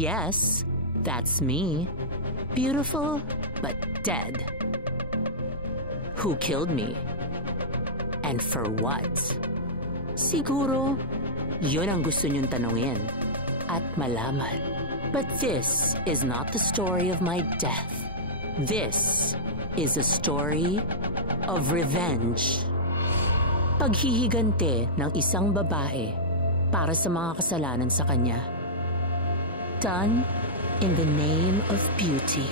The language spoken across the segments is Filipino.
Yes, that's me. Beautiful, but dead. Who killed me? And for what? Siguro, yun ang gusto niyong tanungin at malaman. But this is not the story of my death. This is a story of revenge. Paghihigante ng isang babae para sa mga kasalanan sa kanya. Done in the name of beauty.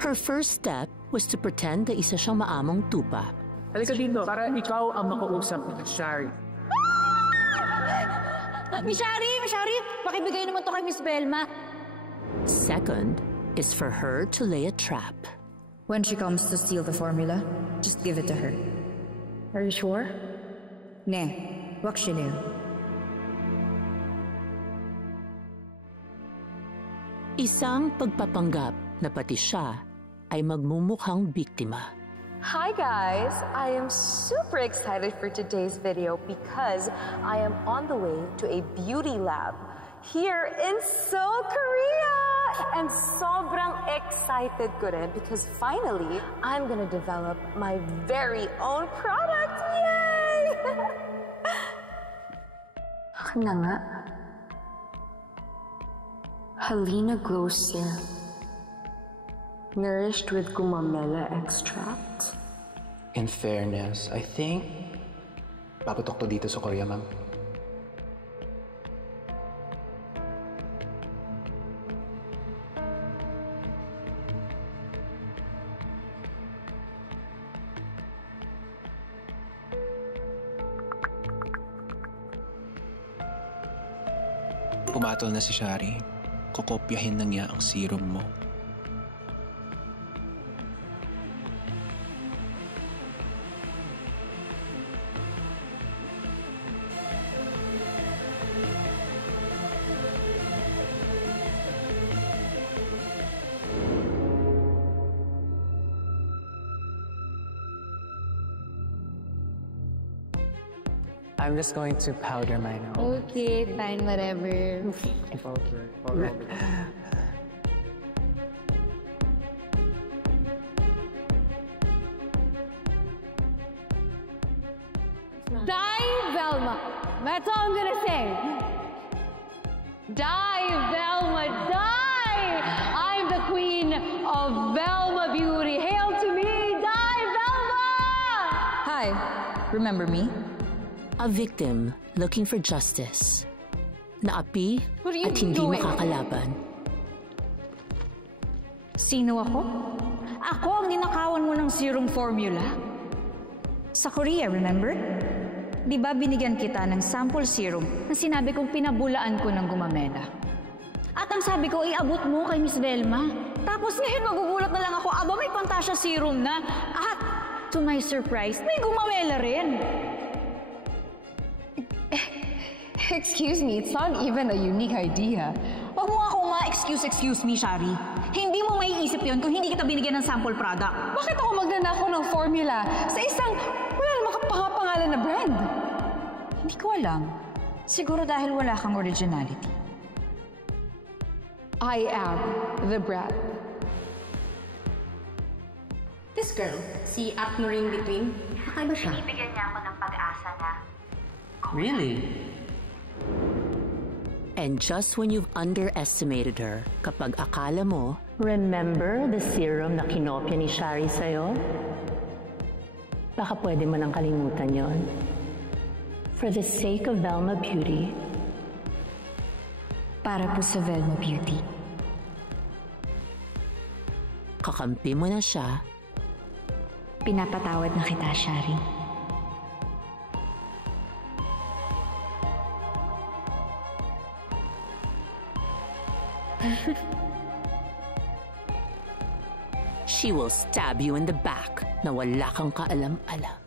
Her first step was to pretend na isa siyang maamong tupa. Halika dito, para ikaw ang makausap ni Shari. Miss Shari, pakibigay naman to kay Miss Velma. Second is for her to lay a trap. When she comes to steal the formula, just give it to her. Are you sure? Ne, wag siya niyo. Isang pagpapanggap na pati siya ay magmumukhang biktima. Hi guys! I am super excited for today's video because I am on the way to a beauty lab here in Seoul, Korea! And sobrang excited ko rin because finally, I'm gonna develop my very own product! Yay! Akin na nga. Halina Glow Serum. Nourished with gumamela extract. In fairness, I think paputok to dito sa Korea, ma'am. Pumatol na si Shari. Kokopyahin na niya ang serum mo. I'm just going to powder my nose. Okay, fine, whatever. Die, Velma! That's all I'm gonna say. Die, Velma, die! I'm the queen of Velma Beauty. Hail to me! Die, Velma! Hi, remember me? A victim looking for justice. Naapi at hindi makakalaban. Sino ako? Ako ang ninakawan mo ng serum formula. Sa Korea, remember? Di ba binigyan kita ng sample serum na sinabi kong pinabulaan ko ng gumamela? At ang sabi ko, iabot mo kay Miss Velma. Tapos ngayon magugulat na lang ako, aba may Pantasya serum na. At to my surprise, may gumamela rin. Excuse me, it's not even a unique idea. Huwag mo ako excuse me, Shari. Hindi mo maiisip yun kung hindi kita binigyan ng sample product. Bakit ako magnanakaw ng formula sa isang wala namang kapangalan na brand? Hindi ko alam. Siguro dahil wala kang originality. I am the brand. This girl, si Atnoring Between, kakaiba siya. Binibigyan niya ako ng pag-asa na... Really? And just when you've underestimated her, kapag akala mo, remember the serum na kinopya ni Shari sa'yo? Baka pwede mo nang kalimutan yon. For the sake of Velma Beauty. Para po sa Velma Beauty. Kakampi mo na siya. Pinapatawad na kita, Shari. She will stab you in the back na wala kang kaalam-alam.